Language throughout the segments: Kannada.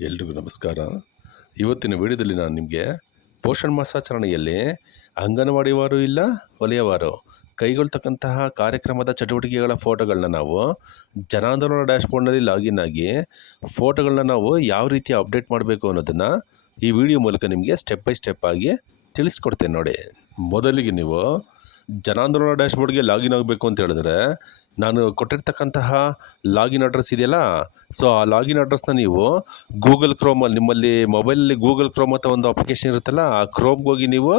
ಎಲ್ರಿಗೂ ನಮಸ್ಕಾರ. ಇವತ್ತಿನ ವಿಡಿಯೋದಲ್ಲಿ ನಾನು ನಿಮಗೆ ಪೋಷಣ ಮಾಸಾಚರಣೆಯಲ್ಲಿ ಅಂಗನವಾಡಿವಾರು ಇಲ್ಲ ವಲಯವಾರು ಕೈಗೊಳ್ತಕ್ಕಂತಹ ಕಾರ್ಯಕ್ರಮದ ಚಟುವಟಿಕೆಗಳ ಫೋಟೋಗಳನ್ನ ನಾವು ಜನಾಂದೋಲನ ಡ್ಯಾಶ್ಬೋರ್ಡ್ನಲ್ಲಿ ಲಾಗಿನ್ ಆಗಿ ಫೋಟೋಗಳನ್ನ ನಾವು ಯಾವ ರೀತಿ ಅಪ್ಡೇಟ್ ಮಾಡಬೇಕು ಅನ್ನೋದನ್ನು ಈ ವಿಡಿಯೋ ಮೂಲಕ ನಿಮಗೆ ಸ್ಟೆಪ್ ಬೈ ಸ್ಟೆಪ್ ಆಗಿ ತಿಳಿಸ್ಕೊಡ್ತೇನೆ ನೋಡಿ. ಮೊದಲಿಗೆ ನೀವು ಜನಾಂದೋಲನ ಡ್ಯಾಶ್ಬೋರ್ಡ್ಗೆ ಲಾಗಿನ್ ಆಗಬೇಕು ಅಂತ ಹೇಳಿದ್ರೆ, ನಾನು ಕೊಟ್ಟಿರ್ತಕ್ಕಂತಹ ಲಾಗಿನ್ ಅಡ್ರೆಸ್ ಇದೆಯಲ್ಲ ಸೊ ಆ ಲಾಗಿನ್ ಅಡ್ರೆಸ್ನ ನೀವು ಗೂಗಲ್ ಕ್ರೋಮಲ್ಲಿ ನಿಮ್ಮಲ್ಲಿ ಮೊಬೈಲಲ್ಲಿ ಗೂಗಲ್ ಕ್ರೋಮ್ ಅಂತ ಒಂದು ಅಪ್ಲಿಕೇಶನ್ ಇರುತ್ತಲ್ಲ, ಆ ಕ್ರೋಮ್ಗೆ ಹೋಗಿ ನೀವು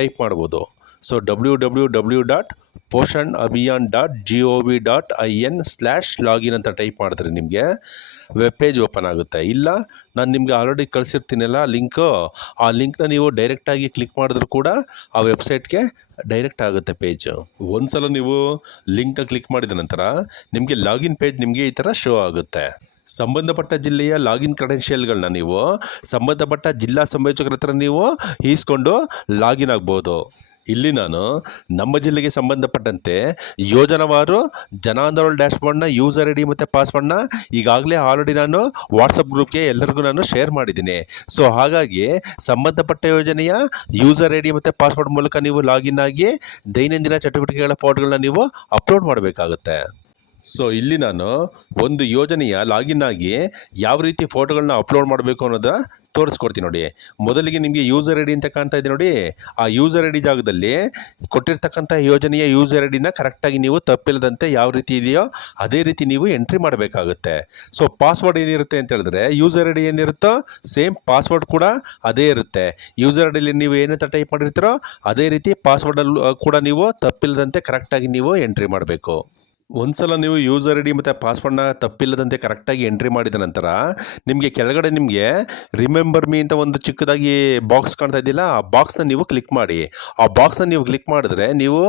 ಟೈಪ್ ಮಾಡ್ಬೋದು. So W W W dot Poshan Abhiyan dot G O V dot I N slash login ಅಂತ ಟೈಪ್ ಮಾಡಿದ್ರೆ ನಿಮಗೆ ವೆಬ್ ಪೇಜ್ ಓಪನ್ ಆಗುತ್ತೆ. ಇಲ್ಲ, ನಾನು ನಿಮಗೆ ಆಲ್ರೆಡಿ ಕಳಿಸಿರ್ತೀನಲ್ಲ ಲಿಂಕು ಆ ಲಿಂಕ್ನ ನೀವು ಡೈರೆಕ್ಟಾಗಿ ಕ್ಲಿಕ್ ಮಾಡಿದ್ರು ಕೂಡ ಆ ವೆಬ್ಸೈಟ್ಗೆ ಡೈರೆಕ್ಟ್ ಆಗುತ್ತೆ ಪೇಜು ಒಂದು ಸಲ ನೀವು ಲಿಂಕ್ನ ಕ್ಲಿಕ್ ಮಾಡಿದ ನಂತರ ನಿಮಗೆ ಲಾಗಿನ್ ಪೇಜ್ ನಿಮಗೆ ಈ ಥರ ಶೋ ಆಗುತ್ತೆ. ಸಂಬಂಧಪಟ್ಟ ಜಿಲ್ಲೆಯ ಲಾಗಿನ್ ಕ್ರೆಡೆನ್ಷಿಯಲ್ಗಳನ್ನ ನೀವು ಸಂಬಂಧಪಟ್ಟ ಜಿಲ್ಲಾ ಸಂಯೋಜಕರ ಹತ್ರ ನೀವು ಈಸ್ಕೊಂಡು ಲಾಗಿನ್ ಆಗ್ಬೋದು. ಇಲ್ಲಿ ನಾನು ನಮ್ಮ ಜಿಲ್ಲೆಗೆ ಸಂಬಂಧಪಟ್ಟಂತೆ ಯೋಜನವಾರು ಜನಾಂದೋಲನ ಡ್ಯಾಶ್ಬೋರ್ಡ್ನ ಯೂಸರ್ ಐ ಡಿ ಮತ್ತು ಪಾಸ್ವರ್ಡ್ನ ಈಗಾಗಲೇ ಆಲ್ರೆಡಿ ನಾನು ವಾಟ್ಸಪ್ ಗ್ರೂಪ್ಗೆ ಎಲ್ಲರಿಗೂ ನಾನು ಶೇರ್ ಮಾಡಿದ್ದೀನಿ. ಸೊ ಹಾಗಾಗಿ ಸಂಬಂಧಪಟ್ಟ ಯೋಜನೆಯ ಯೂಸರ್ ಐ ಡಿ ಮತ್ತು ಪಾಸ್ವರ್ಡ್ ಮೂಲಕ ನೀವು ಲಾಗಿನ್ ಆಗಿ ದೈನಂದಿನ ಚಟುವಟಿಕೆಗಳ ಫೋಟೋಗಳನ್ನ ನೀವು ಅಪ್ಲೋಡ್ ಮಾಡಬೇಕಾಗುತ್ತೆ. ಸೊ ಇಲ್ಲಿ ನಾನು ಒಂದು ಯೋಜನೆಯ ಲಾಗಿನ್ ಆಗಿ ಯಾವ ರೀತಿ ಫೋಟೋಗಳನ್ನ ಅಪ್ಲೋಡ್ ಮಾಡಬೇಕು ಅನ್ನೋದ ತೋರಿಸ್ಕೊಡ್ತೀನಿ ನೋಡಿ. ಮೊದಲಿಗೆ ನಿಮಗೆ ಯೂಸರ್ ಐ ಅಂತ ಕಾಣ್ತಾ ಇದೆ ನೋಡಿ. ಆ ಯೂಸರ್ ಐ ಜಾಗದಲ್ಲಿ ಕೊಟ್ಟಿರ್ತಕ್ಕಂಥ ಯೋಜನೆಯ ಯೂಸರ್ ಐ ಡಿನ ಕರೆಕ್ಟಾಗಿ ನೀವು ತಪ್ಪಿಲ್ಲದಂತೆ ಯಾವ ರೀತಿ ಇದೆಯೋ ಅದೇ ರೀತಿ ನೀವು ಎಂಟ್ರಿ ಮಾಡಬೇಕಾಗುತ್ತೆ. ಸೊ ಪಾಸ್ವರ್ಡ್ ಏನಿರುತ್ತೆ ಅಂತ ಹೇಳಿದ್ರೆ ಯೂಸರ್ ಐ ಏನಿರುತ್ತೋ ಸೇಮ್ ಪಾಸ್ವರ್ಡ್ ಕೂಡ ಅದೇ ಇರುತ್ತೆ. ಯೂಸರ್ ಐ ನೀವು ಏನಂತ ಟೈಪ್ ಮಾಡಿರ್ತೀರೋ ಅದೇ ರೀತಿ ಪಾಸ್ವರ್ಡಲ್ಲೂ ಕೂಡ ನೀವು ತಪ್ಪಿಲ್ಲದಂತೆ ಕರೆಕ್ಟಾಗಿ ನೀವು ಎಂಟ್ರಿ ಮಾಡಬೇಕು. ಒಂದ್ಸಲ ನೀವು ಯೂಸರ್ ಐ ಡಿ ಮತ್ತು ಪಾಸ್ವರ್ಡ್ನ ತಪ್ಪಿಲ್ಲದಂತೆ ಕರೆಕ್ಟಾಗಿ ಎಂಟ್ರಿ ಮಾಡಿದ ನಂತರ ನಿಮಗೆ ಕೆಳಗಡೆ ನಿಮಗೆ ರಿಮೆಂಬರ್ ಮೀ ಅಂತ ಒಂದು ಚಿಕ್ಕದಾಗಿ ಬಾಕ್ಸ್ ಕಾಣ್ತಾ ಇದ್ದಿಲ್ಲ, ಆ ಬಾಕ್ಸ್ನ ನೀವು ಕ್ಲಿಕ್ ಮಾಡಿ. ಆ ಬಾಕ್ಸ್ನ ನೀವು ಕ್ಲಿಕ್ ಮಾಡಿದ್ರೆ ನೀವು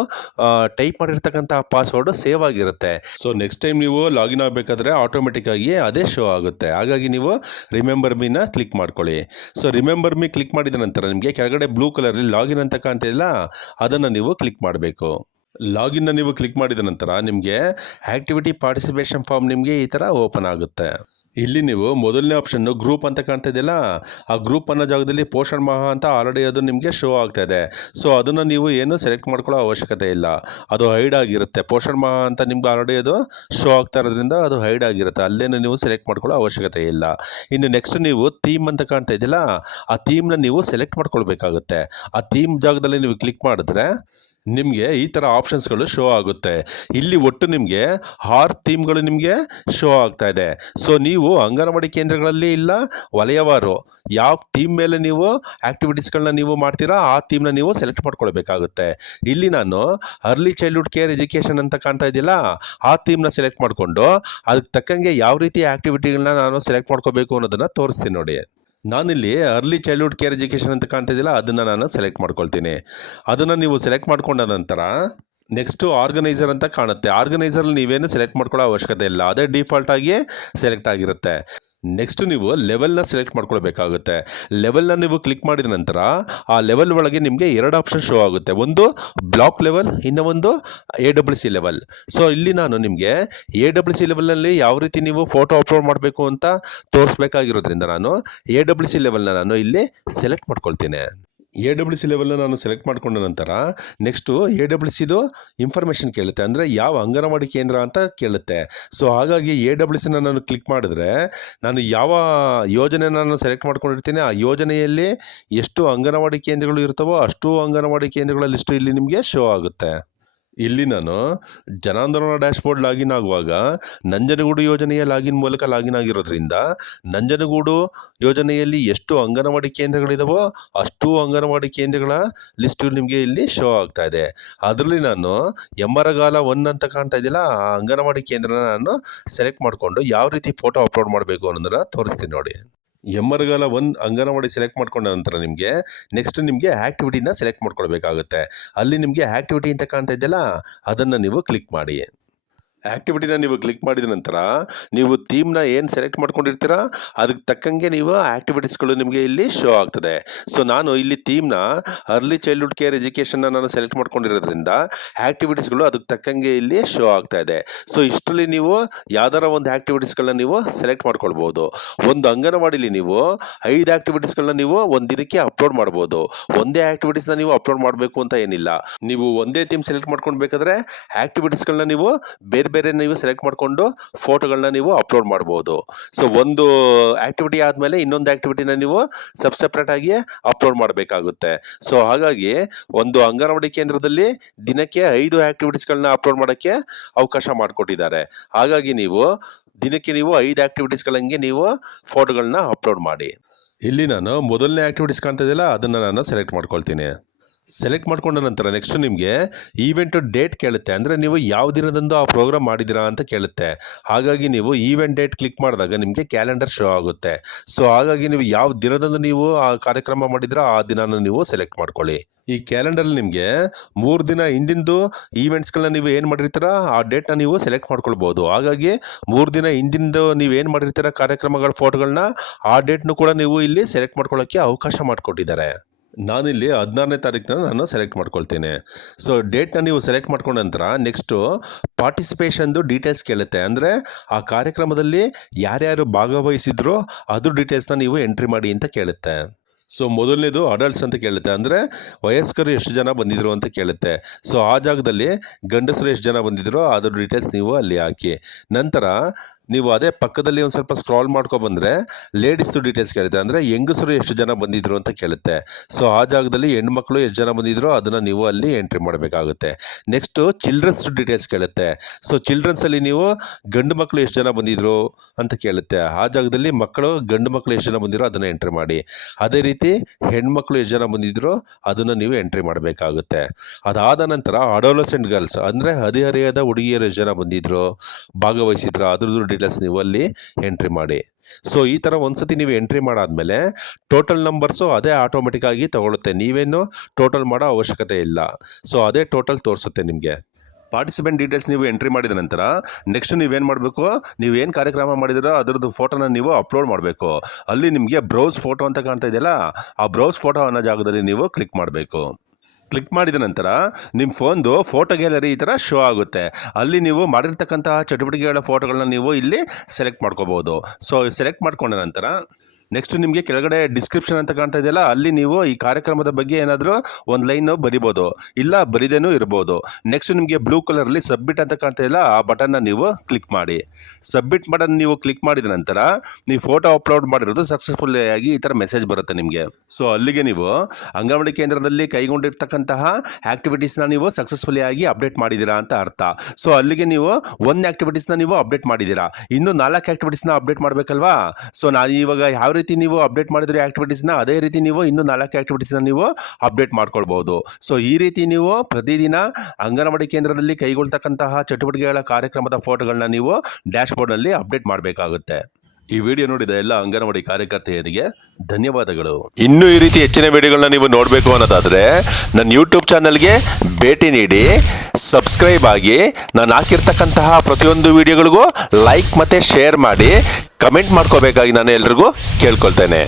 ಟೈಪ್ ಮಾಡಿರ್ತಕ್ಕಂಥ ಪಾಸ್ವರ್ಡು ಸೇವ್ ಆಗಿರುತ್ತೆ. ಸೊ ನೆಕ್ಸ್ಟ್ ಟೈಮ್ ನೀವು ಲಾಗಿನ್ ಆಗಬೇಕಾದ್ರೆ ಆಟೋಮೆಟಿಕ್ಕಾಗಿ ಅದೇ ಶೋ ಆಗುತ್ತೆ. ಹಾಗಾಗಿ ನೀವು ರಿಮೆಂಬರ್ ಮೀನ ಕ್ಲಿಕ್ ಮಾಡ್ಕೊಳ್ಳಿ. ಸೊ ರಿಮೆಂಬರ್ ಮೀ ಕ್ಲಿಕ್ ಮಾಡಿದ ನಂತರ ನಿಮಗೆ ಕೆಳಗಡೆ ಬ್ಲೂ ಕಲರಲ್ಲಿ ಲಾಗಿನ್ ಅಂತ ಕಾಣ್ತಾ ಅದನ್ನು ನೀವು ಕ್ಲಿಕ್ ಮಾಡಬೇಕು. ಲಾಗಿನ್ನ ನೀವು ಕ್ಲಿಕ್ ಮಾಡಿದ ನಂತರ ನಿಮಗೆ ಆ್ಯಕ್ಟಿವಿಟಿ ಪಾರ್ಟಿಸಿಪೇಷನ್ ಫಾರ್ಮ್ ನಿಮಗೆ ಈ ಥರ ಓಪನ್ ಆಗುತ್ತೆ. ಇಲ್ಲಿ ನೀವು ಮೊದಲನೇ ಆಪ್ಷನ್ನು ಗ್ರೂಪ್ ಅಂತ ಕಾಣ್ತಾ ಇದೆಯಲ್ಲ, ಆ ಗ್ರೂಪ್ ಅನ್ನೋ ಜಾಗದಲ್ಲಿ ಪೋಷಣ್ ಮಹಾ ಅಂತ ಆಲ್ರೆಡಿ ಅದು ನಿಮಗೆ ಶೋ ಆಗ್ತಾ ಇದೆ. ಸೊ ಅದನ್ನು ನೀವು ಏನು ಸೆಲೆಕ್ಟ್ ಮಾಡ್ಕೊಳ್ಳೋ ಅವಶ್ಯಕತೆ ಇಲ್ಲ. ಅದು ಹೈಡ್ ಆಗಿರುತ್ತೆ. ಪೋಷಣ್ ಮಹ ಅಂತ ನಿಮ್ಗೆ ಆಲ್ರೆಡಿ ಅದು ಶೋ ಆಗ್ತಾ ಇರೋದ್ರಿಂದ ಅದು ಹೈಡ್ ಆಗಿರುತ್ತೆ. ಅಲ್ಲೇನು ನೀವು ಸೆಲೆಕ್ಟ್ ಮಾಡ್ಕೊಳ್ಳೋ ಅವಶ್ಯಕತೆ ಇಲ್ಲ. ಇನ್ನು ನೆಕ್ಸ್ಟ್ ನೀವು ಥೀಮ್ ಅಂತ ಕಾಣ್ತಾ ಇದೆಯಲ್ಲ, ಆ ಥೀಮ್ನ ನೀವು ಸೆಲೆಕ್ಟ್ ಮಾಡ್ಕೊಳ್ಬೇಕಾಗುತ್ತೆ. ಆ ಥೀಮ್ ಜಾಗದಲ್ಲಿ ನೀವು ಕ್ಲಿಕ್ ಮಾಡಿದ್ರೆ ನಿಮಗೆ ಈ ಥರ ಆಪ್ಷನ್ಸ್ಗಳು ಶೋ ಆಗುತ್ತೆ. ಇಲ್ಲಿ ಒಟ್ಟು ನಿಮಗೆ ಆರು ಥೀಮ್ಗಳು ನಿಮಗೆ ಶೋ ಆಗ್ತಾ ಇದೆ. ಸೊ ನೀವು ಅಂಗನವಾಡಿ ಕೇಂದ್ರಗಳಲ್ಲಿ ಇಲ್ಲ, ವಲಯವಾರು. ಯಾವ ಥೀಮ್ ಮೇಲೆ ನೀವು ಆ್ಯಕ್ಟಿವಿಟೀಸ್ಗಳನ್ನ ನೀವು ಮಾಡ್ತೀರಾ, ಆ ಥೀಮ್ನ ನೀವು ಸೆಲೆಕ್ಟ್ ಮಾಡ್ಕೊಳ್ಬೇಕಾಗುತ್ತೆ. ಇಲ್ಲಿ ನಾನು ಅರ್ಲಿ ಚೈಲ್ಡ್ಹುಡ್ ಕೇರ್ ಎಜುಕೇಷನ್ ಅಂತ ಕಾಣ್ತಾ ಇದ್ದಿಲ್ಲ ಆ ಥೀಮ್ನ ಸೆಲೆಕ್ಟ್ ಮಾಡಿಕೊಂಡು, ಅದಕ್ಕೆ ತಕ್ಕಂಗೆ ಯಾವ ರೀತಿ ಆ್ಯಕ್ಟಿವಿಟಿಗಳನ್ನ ನಾನು ಸೆಲೆಕ್ಟ್ ಮಾಡ್ಕೋಬೇಕು ಅನ್ನೋದನ್ನು ತೋರಿಸ್ತೀನಿ ನೋಡಿ. ನಾನಿಲ್ಲಿ ಅರ್ಲಿ ಚೈಲ್ಡ್ಹುಡ್ ಕೇರ್ ಎಜುಕೇಷನ್ ಅಂತ ಕಾಣ್ತಿದ್ದಿಲ್ಲ, ಅದನ್ನು ನಾನು ಸೆಲೆಕ್ಟ್ ಮಾಡ್ಕೊಳ್ತೀನಿ. ಅದನ್ನು ನೀವು ಸೆಲೆಕ್ಟ್ ಮಾಡ್ಕೊಂಡ ನಂತರ ನೆಕ್ಸ್ಟು ಆರ್ಗನೈಸರ್ ಅಂತ ಕಾಣುತ್ತೆ. ಆರ್ಗನೈಸರಲ್ಲಿ ನೀವೇನು ಸೆಲೆಕ್ಟ್ ಮಾಡ್ಕೊಳ್ಳೋ ಅವಶ್ಯಕತೆ ಇಲ್ಲ. ಅದೇ ಡಿಫಾಲ್ಟ್ ಆಗಿ ಸೆಲೆಕ್ಟ್ ಆಗಿರುತ್ತೆ. ನೆಕ್ಸ್ಟ್ ನೀವು ಲೆವೆಲ್ನ ಸೆಲೆಕ್ಟ್ ಮಾಡ್ಕೊಳ್ಬೇಕಾಗುತ್ತೆ. ಲೆವೆಲ್ನ ನೀವು ಕ್ಲಿಕ್ ಮಾಡಿದ ನಂತರ ಆ ಲೆವೆಲ್ ಒಳಗೆ ನಿಮಗೆ ಎರಡು ಆಪ್ಷನ್ ಶೋ ಆಗುತ್ತೆ. ಒಂದು ಬ್ಲಾಕ್ ಲೆವೆಲ್ ಇನ್ನು ಒಂದು A W C level so ಇಲ್ಲಿ ನಾನು ನಿಮಗೆ ಎ ಡಬ್ಲ್ಯೂ ಸಿ ಲೆವೆಲ್ನಲ್ಲಿ ಯಾವ ರೀತಿ ನೀವು ಫೋಟೋ ಅಪ್ಲೋಡ್ ಮಾಡಬೇಕು ಅಂತ ತೋರಿಸ್ಬೇಕಾಗಿರೋದ್ರಿಂದ ನಾನು ಎ ಡಬ್ಲ್ಯೂ ಸಿ ಲೆವೆಲ್ನ ನಾನು ಇಲ್ಲಿ ಸೆಲೆಕ್ಟ್ ಮಾಡ್ಕೊಳ್ತೀನಿ. ಎ ಡಬ್ಲ್ಯೂ ಸಿ ಲೆವೆಲ್ನ ನಾನು ಸೆಲೆಕ್ಟ್ ಮಾಡ್ಕೊಂಡ ನಂತರ ನೆಕ್ಸ್ಟು ಎ ಡಬ್ಲ್ಯೂ ಸಿದು ಇನ್ಫಾರ್ಮೇಷನ್ ಕೇಳುತ್ತೆ. ಅಂದರೆ ಯಾವ ಅಂಗನವಾಡಿ ಕೇಂದ್ರ ಅಂತ ಕೇಳುತ್ತೆ. ಸೊ ಹಾಗಾಗಿ ಎ ಡಬ್ಲ್ಯೂ ಸಿನ ನಾನು ಕ್ಲಿಕ್ ಮಾಡಿದ್ರೆ ನಾನು ಯಾವ ಯೋಜನೆ ನಾನು ಸೆಲೆಕ್ಟ್ ಮಾಡ್ಕೊಂಡಿರ್ತೀನಿ, ಆ ಯೋಜನೆಯಲ್ಲಿ ಎಷ್ಟು ಅಂಗನವಾಡಿ ಕೇಂದ್ರಗಳು ಇರ್ತವೋ ಅಷ್ಟು ಅಂಗನವಾಡಿ ಕೇಂದ್ರಗಳ ಲಿಸ್ಟು ಇಲ್ಲಿ ನಿಮಗೆ ಶೋ ಆಗುತ್ತೆ. ಇಲ್ಲಿ ನಾನು ಜನಾಂದೋಲನ ಡ್ಯಾಶ್ಬೋರ್ಡ್ ಲಾಗಿನ್ ಆಗುವಾಗ ನಂಜನಗೂಡು ಯೋಜನೆಯ ಲಾಗಿನ್ ಮೂಲಕ ಲಾಗಿನ್ ಆಗಿರೋದ್ರಿಂದ ನಂಜನಗೂಡು ಯೋಜನೆಯಲ್ಲಿ ಎಷ್ಟು ಅಂಗನವಾಡಿ ಕೇಂದ್ರಗಳಿದಾವೋ ಅಷ್ಟು ಅಂಗನವಾಡಿ ಕೇಂದ್ರಗಳ ಲಿಸ್ಟು ನಿಮಗೆ ಇಲ್ಲಿ ಶೋ ಆಗ್ತಾ ಇದೆ. ಅದರಲ್ಲಿ ನಾನು ಎಮ್ಮರಗಾಲ ಒನ್ ಅಂತ ಕಾಣ್ತಾ ಇದೆಯಲ್ಲ, ಆ ಅಂಗನವಾಡಿ ಕೇಂದ್ರನ ನಾನು ಸೆಲೆಕ್ಟ್ ಮಾಡಿಕೊಂಡು ಯಾವ ರೀತಿ ಫೋಟೋ ಅಪ್ಲೋಡ್ ಮಾಡಬೇಕು ಅನ್ನೋದನ್ನ ತೋರಿಸ್ತೀನಿ ನೋಡಿ. ಎಮ್ಮರಗಾಲ ಒಂದು ಅಂಗನವಾಡಿ ಸೆಲೆಕ್ಟ್ ಮಾಡ್ಕೊಂಡ ನಂತರ ನಿಮಗೆ ನೆಕ್ಸ್ಟ್ ನಿಮಗೆ ಆ್ಯಕ್ಟಿವಿಟಿನ ಸೆಲೆಕ್ಟ್ ಮಾಡ್ಕೊಳ್ಬೇಕಾಗುತ್ತೆ. ಅಲ್ಲಿ ನಿಮಗೆ ಆ್ಯಕ್ಟಿವಿಟಿ ಅಂತ ಕಾಣ್ತಾ ಇದೆಯಲ್ಲ, ಅದನ್ನು ನೀವು ಕ್ಲಿಕ್ ಮಾಡಿ. ಆ್ಯಕ್ಟಿವಿಟಿನ ನೀವು ಕ್ಲಿಕ್ ಮಾಡಿದ ನಂತರ ನೀವು ಥೀಮ್ನ ಏನು ಸೆಲೆಕ್ಟ್ ಮಾಡ್ಕೊಂಡಿರ್ತೀರಾ, ಅದಕ್ಕೆ ತಕ್ಕಂಗೆ ನೀವು ಆ್ಯಕ್ಟಿವಿಟೀಸ್ಗಳು ನಿಮಗೆ ಇಲ್ಲಿ ಶೋ ಆಗ್ತದೆ. ಸೊ ನಾನು ಇಲ್ಲಿ ಥೀಮ್ನ ಅರ್ಲಿ ಚೈಲ್ಡ್ಹುಡ್ ಕೇರ್ ಎಜುಕೇಷನ್ನ ನಾನು ಸೆಲೆಕ್ಟ್ ಮಾಡ್ಕೊಂಡಿರೋದ್ರಿಂದ ಆ್ಯಕ್ಟಿವಿಟೀಸ್ಗಳು ಅದಕ್ಕೆ ತಕ್ಕಂಗೆ ಇಲ್ಲಿ ಶೋ ಆಗ್ತಾ ಇದೆ. ಸೊ ಇಷ್ಟರಲ್ಲಿ ನೀವು ಯಾವ್ದಾರ ಒಂದು ಆ್ಯಕ್ಟಿವಿಟೀಸ್ಗಳನ್ನ ನೀವು ಸೆಲೆಕ್ಟ್ ಮಾಡ್ಕೊಳ್ಬೋದು. ಒಂದು ಅಂಗನವಾಡಿಲಿ ನೀವು ಐದು ಆ್ಯಕ್ಟಿವಿಟೀಸ್ಗಳನ್ನ ನೀವು ಒಂದು ದಿನಕ್ಕೆ ಅಪ್ಲೋಡ್ ಮಾಡ್ಬೋದು. ಒಂದೇ ಆ್ಯಕ್ಟಿವಿಟೀಸ್ನ ನೀವು ಅಪ್ಲೋಡ್ ಮಾಡಬೇಕು ಅಂತ ಏನಿಲ್ಲ. ನೀವು ಒಂದೇ ಥೀಮ್ ಸೆಲೆಕ್ಟ್ ಮಾಡ್ಕೊಳ್ಬೇಕಾದ್ರೆ ಆ್ಯಕ್ಟಿವಿಟೀಸ್ಗಳನ್ನ ನೀವು ಬೇರೆ ಬೇರೆ ನೀವು ಸೆಲೆಕ್ಟ್ ಮಾಡಿಕೊಂಡು ಫೋಟೋಗಳನ್ನ ನೀವು ಅಪ್ಲೋಡ್ ಮಾಡ್ಬೋದು. ಸೊ ಒಂದು ಆ್ಯಕ್ಟಿವಿಟಿ ಆದಮೇಲೆ ಇನ್ನೊಂದು ಆ್ಯಕ್ಟಿವಿಟಿನ ನೀವು ಸಬ್ ಸಪ್ರೇಟ್ ಆಗಿ ಅಪ್ಲೋಡ್ ಮಾಡಬೇಕಾಗುತ್ತೆ. ಸೊ ಹಾಗಾಗಿ ಒಂದು ಅಂಗನವಾಡಿ ಕೇಂದ್ರದಲ್ಲಿ ದಿನಕ್ಕೆ ಐದು ಆ್ಯಕ್ಟಿವಿಟೀಸ್ಗಳನ್ನ ಅಪ್ಲೋಡ್ ಮಾಡೋಕ್ಕೆ ಅವಕಾಶ ಮಾಡಿಕೊಟ್ಟಿದ್ದಾರೆ. ಹಾಗಾಗಿ ನೀವು ದಿನಕ್ಕೆ ನೀವು ಐದು ಆ್ಯಕ್ಟಿವಿಟೀಸ್ಗಳಂಗೆ ನೀವು ಫೋಟೋಗಳನ್ನ ಅಪ್ಲೋಡ್ ಮಾಡಿ. ಇಲ್ಲಿ ನಾನು ಮೊದಲನೇ ಆ್ಯಕ್ಟಿವಿಟೀಸ್ ಕಾಣ್ತಾ ಇದೆಯಲ್ಲ, ಅದನ್ನು ನಾನು ಸೆಲೆಕ್ಟ್ ಮಾಡ್ಕೊಳ್ತೀನಿ. ಸೆಲೆಕ್ಟ್ ಮಾಡ್ಕೊಂಡ ನಂತರ ನೆಕ್ಸ್ಟ್ ನಿಮಗೆ ಈವೆಂಟ್ ಡೇಟ್ ಕೇಳುತ್ತೆ. ಅಂದರೆ ನೀವು ಯಾವ ದಿನದಂದು ಆ ಪ್ರೋಗ್ರಾಮ್ ಮಾಡಿದ್ದೀರಾ ಅಂತ ಕೇಳುತ್ತೆ. ಹಾಗಾಗಿ ನೀವು ಈವೆಂಟ್ ಡೇಟ್ ಕ್ಲಿಕ್ ಮಾಡಿದಾಗ ನಿಮಗೆ ಕ್ಯಾಲೆಂಡರ್ ಶೋ ಆಗುತ್ತೆ. ಸೊ ಹಾಗಾಗಿ ನೀವು ಯಾವ ದಿನದಂದು ನೀವು ಆ ಕಾರ್ಯಕ್ರಮ ಮಾಡಿದಿರೋ ಆ ದಿನನ ನೀವು ಸೆಲೆಕ್ಟ್ ಮಾಡ್ಕೊಳ್ಳಿ. ಈ ಕ್ಯಾಲೆಂಡರ್ ನಿಮಗೆ ಮೂರು ದಿನ ಹಿಂದಿಂದು ಈವೆಂಟ್ಸ್ಗಳನ್ನ ನೀವು ಏನು ಮಾಡಿರ್ತೀರ, ಆ ಡೇಟ್ನ ನೀವು ಸೆಲೆಕ್ಟ್ ಮಾಡ್ಕೊಳ್ಬೋದು. ಹಾಗಾಗಿ ಮೂರು ದಿನ ಹಿಂದಿಂದು ನೀವು ಏನು ಮಾಡಿರ್ತೀರ, ಕಾರ್ಯಕ್ರಮಗಳ ಫೋಟೋಗಳನ್ನ ಆ ಡೇಟ್ನು ಕೂಡ ನೀವು ಇಲ್ಲಿ ಸೆಲೆಕ್ಟ್ ಮಾಡ್ಕೊಳ್ಳೋಕ್ಕೆ ಅವಕಾಶ ಮಾಡಿಕೊಟ್ಟಿದ್ದಾರೆ. ನಾನಿಲ್ಲಿ ಹದಿನಾರನೇ ತಾರೀಕನ್ನ ನಾನು ಸೆಲೆಕ್ಟ್ ಮಾಡ್ಕೊಳ್ತೀನಿ. ಸೊ ಡೇಟ್ನ ನೀವು ಸೆಲೆಕ್ಟ್ ಮಾಡ್ಕೊಂಡ ನಂತರ ನೆಕ್ಸ್ಟು ಪಾರ್ಟಿಸಿಪೇಷನ್ದು ಡೀಟೇಲ್ಸ್ ಕೇಳುತ್ತೆ. ಅಂದರೆ ಆ ಕಾರ್ಯಕ್ರಮದಲ್ಲಿ ಯಾರ್ಯಾರು ಭಾಗವಹಿಸಿದ್ರೋ ಅದ್ರ ಡೀಟೇಲ್ಸ್ನ ನೀವು ಎಂಟ್ರಿ ಮಾಡಿ ಅಂತ ಕೇಳುತ್ತೆ. ಸೊ ಮೊದಲನೇದು ಅಡಲ್ಟ್ಸ್ ಅಂತ ಕೇಳುತ್ತೆ. ಅಂದರೆ ವಯಸ್ಕರು ಎಷ್ಟು ಜನ ಬಂದಿದ್ರು ಅಂತ ಕೇಳುತ್ತೆ. ಸೊ ಆ ಜಾಗದಲ್ಲಿ ಗಂಡಸರು ಎಷ್ಟು ಜನ ಬಂದಿದ್ರು ಅದ್ರ ಡೀಟೇಲ್ಸ್ ನೀವು ಅಲ್ಲಿ ಹಾಕಿ. ನಂತರ ನೀವು ಅದೇ ಪಕ್ಕದಲ್ಲಿ ಒಂದು ಸ್ವಲ್ಪ ಸ್ಕ್ರಾಲ್ ಮಾಡ್ಕೊ ಬಂದರೆ ಲೇಡೀಸ್ದು ಡೀಟೇಲ್ಸ್ ಕೇಳುತ್ತೆ. ಅಂದರೆ ಹೆಂಗಸರು ಎಷ್ಟು ಜನ ಬಂದಿದ್ರು ಅಂತ ಕೇಳುತ್ತೆ. ಸೊ ಆ ಜಾಗದಲ್ಲಿ ಹೆಣ್ಮಕ್ಳು ಎಷ್ಟು ಜನ ಬಂದಿದ್ರು ಅದನ್ನು ನೀವು ಅಲ್ಲಿ ಎಂಟ್ರಿ ಮಾಡಬೇಕಾಗುತ್ತೆ. ನೆಕ್ಸ್ಟು ಚಿಲ್ಡ್ರನ್ಸ್ ಡೀಟೇಲ್ಸ್ ಕೇಳುತ್ತೆ. ಸೊ ಚಿಲ್ಡ್ರನ್ಸಲ್ಲಿ ನೀವು ಗಂಡು ಮಕ್ಕಳು ಎಷ್ಟು ಜನ ಬಂದಿದ್ರು ಅಂತ ಕೇಳುತ್ತೆ. ಆ ಜಾಗದಲ್ಲಿ ಮಕ್ಕಳು, ಗಂಡು ಮಕ್ಕಳು ಎಷ್ಟು ಜನ ಬಂದಿರೋ ಅದನ್ನು ಎಂಟ್ರಿ ಮಾಡಿ. ಅದೇ ರೀತಿ ಹೆಣ್ಮಕ್ಳು ಎಷ್ಟು ಜನ ಬಂದಿದ್ರು ಅದನ್ನು ನೀವು ಎಂಟ್ರಿ ಮಾಡಬೇಕಾಗುತ್ತೆ. ಅದಾದ ನಂತರ ಅಡೋಲಸೆಂಟ್ ಗರ್ಲ್ಸ್ ಅಂದರೆ ಹದಿಹರೆಯದ ಹುಡುಗಿಯರು ಎಷ್ಟು ಜನ ಬಂದಿದ್ರು, ಭಾಗವಹಿಸಿದ್ರು, ಅದ್ರದ್ದು ಡೀಟೇಲ್ಸ್ ನೀವು ಅಲ್ಲಿ ಎಂಟ್ರಿ ಮಾಡಿ. ಸೊ ಈ ಥರ ಒಂದ್ಸತಿ ನೀವು ಎಂಟ್ರಿ ಮಾಡಾದ್ಮೇಲೆ ಟೋಟಲ್ ನಂಬರ್ಸು ಅದೇ ಆಟೋಮೆಟಿಕ್ಕಾಗಿ ತಗೊಳುತ್ತೆ. ನೀವೇನು ಟೋಟಲ್ ಮಾಡೋ ಅವಶ್ಯಕತೆ ಇಲ್ಲ. ಸೊ ಅದೇ ಟೋಟಲ್ ತೋರಿಸುತ್ತೆ ನಿಮಗೆ. ಪಾರ್ಟಿಸಿಪೆಂಟ್ ಡೀಟೇಲ್ಸ್ ನೀವು ಎಂಟ್ರಿ ಮಾಡಿದ ನಂತರ ನೆಕ್ಸ್ಟ್ ನೀವೇನು ಮಾಡಬೇಕು? ನೀವೇನು ಕಾರ್ಯಕ್ರಮ ಮಾಡಿದಿರೋ ಅದರದ್ದು ಫೋಟೋನ ನೀವು ಅಪ್ಲೋಡ್ ಮಾಡಬೇಕು. ಅಲ್ಲಿ ನಿಮಗೆ ಬ್ರೌಸ್ ಫೋಟೋ ಅಂತ ಕಾಣ್ತಾ ಇದೆಯಲ್ಲ, ಆ ಬ್ರೌಸ್ ಫೋಟೋ ಅನ್ನೋ ಜಾಗದಲ್ಲಿ ನೀವು ಕ್ಲಿಕ್ ಮಾಡಬೇಕು. ಕ್ಲಿಕ್ ಮಾಡಿದ ನಂತರ ನಿಮ್ಮ ಫೋನ್ದು ಫೋಟೋ ಗ್ಯಾಲರಿ ಈ ಥರ ಶೋ ಆಗುತ್ತೆ. ಅಲ್ಲಿ ನೀವು ಮಾಡಿರ್ತಕ್ಕಂತಹ ಚಟುವಟಿಕೆಗಳ ಫೋಟೋಗಳನ್ನ ನೀವು ಇಲ್ಲಿ ಸೆಲೆಕ್ಟ್ ಮಾಡ್ಕೋಬೋದು. ಸೊ ಸೆಲೆಕ್ಟ್ ಮಾಡ್ಕೊಂಡ ನಂತರ ನೆಕ್ಸ್ಟ್ ನಿಮಗೆ ಕೆಳಗಡೆ ಡಿಸ್ಕ್ರಿಪ್ಷನ್ ಅಂತ ಕಾಣ್ತಾ ಇದೆಯಲ್ಲ, ಅಲ್ಲಿ ನೀವು ಈ ಕಾರ್ಯಕ್ರಮದ ಬಗ್ಗೆ ಏನಾದರೂ ಒಂದು ಲೈನ್ ಬರಿಬೋದು, ಇಲ್ಲ ಬರಿದೇನೂ ಇರ್ಬೋದು. ನೆಕ್ಸ್ಟ್ ನಿಮಗೆ ಬ್ಲೂ ಕಲರಲ್ಲಿ ಸಬ್ಮಿಟ್ ಅಂತ ಕಾಣ್ತಾ ಇಲ್ಲ ಆ ಬಟನ್ನ ನೀವು ಕ್ಲಿಕ್ ಮಾಡಿ. ಸಬ್ಮಿಟ್ ಬಟನ್ ನೀವು ಕ್ಲಿಕ್ ಮಾಡಿದ ನಂತರ, ನೀವು ಫೋಟೋ ಅಪ್ಲೋಡ್ ಮಾಡಿರೋದು ಸಕ್ಸಸ್ಫುಲ್ ಆಗಿ ಈ ಥರ ಮೆಸೇಜ್ ಬರುತ್ತೆ ನಿಮಗೆ. ಸೊ ಅಲ್ಲಿಗೆ ನೀವು ಅಂಗನವಾಡಿ ಕೇಂದ್ರದಲ್ಲಿ ಕೈಗೊಂಡಿರ್ತಕ್ಕಂತಹ ಆಕ್ಟಿವಿಟೀಸ್ನ ನೀವು ಸಕ್ಸಸ್ಫುಲಿ ಆಗಿ ಅಪ್ಡೇಟ್ ಮಾಡಿದ್ದೀರಾ ಅಂತ ಅರ್ಥ. ಸೊ ಅಲ್ಲಿಗೆ ನೀವು ಒಂದು ಆಕ್ಟಿವಿಟೀಸ್ನ ನೀವು ಅಪ್ಡೇಟ್ ಮಾಡಿದ್ದೀರಾ ಇನ್ನು ನಾಲ್ಕು ಆಕ್ಟಿವಿಟೀಸ್ನ ಅಪ್ಡೇಟ್ ಮಾಡಬೇಕಲ್ವಾ? ಸೊ ನಾನು ಇವಾಗ ಯಾವ ರೀತಿ ನೀವು ಅಪ್ಡೇಟ್ ಮಾಡಿದ್ರೆ ಆ್ಯಕ್ಟಿವಿಟೀಸ್ನ ಅದೇ ರೀತಿ ನೀವು ಇನ್ನು ನಾಲ್ಕು ಆಕ್ಟಿವಿಟೀಸ್ನ ನೀವು ಅಪ್ಡೇಟ್ ಮಾಡ್ಕೊಳ್ಬೋದು. ಸೊ ಈ ರೀತಿ ನೀವು ಪ್ರತಿದಿನ ಅಂಗನವಾಡಿ ಕೇಂದ್ರದಲ್ಲಿ ಕೈಗೊಳ್ತಕ್ಕಂತಹ ಚಟುವಟಿಕೆಗಳ ಕಾರ್ಯಕ್ರಮದ ಫೋಟೋಗಳನ್ನ ನೀವು ಡ್ಯಾಶ್ಬೋರ್ಡ್ನಲ್ಲಿ ಅಪ್ಡೇಟ್ ಮಾಡಬೇಕಾಗುತ್ತೆ. ಈ ವಿಡಿಯೋ ನೋಡಿದ ಎಲ್ಲ ಅಂಗನವಾಡಿ ಕಾರ್ಯಕರ್ತೆಯರಿಗೆ ಧನ್ಯವಾದಗಳು. ಇನ್ನೂ ಈ ರೀತಿ ಹೆಚ್ಚಿನ ವಿಡಿಯೋಗಳನ್ನ ನೀವು ನೋಡಬೇಕು ಅನ್ನೋದಾದರೆ ನನ್ನ ಯೂಟ್ಯೂಬ್ ಚಾನಲ್ಗೆ ಭೇಟಿ ನೀಡಿ ಸಬ್ಸ್ಕ್ರೈಬ್ ಆಗಿ ನಾನು ಹಾಕಿರ್ತಕ್ಕಂತಹ ಪ್ರತಿಯೊಂದು ವಿಡಿಯೋಗಳಿಗೂ ಲೈಕ್ ಮತ್ತು ಶೇರ್ ಮಾಡಿ ಕಮೆಂಟ್ ಮಾಡ್ಕೋಬೇಕಾಗಿ ನಾನು ಎಲ್ರಿಗೂ ಕೇಳ್ಕೊಳ್ತೇನೆ.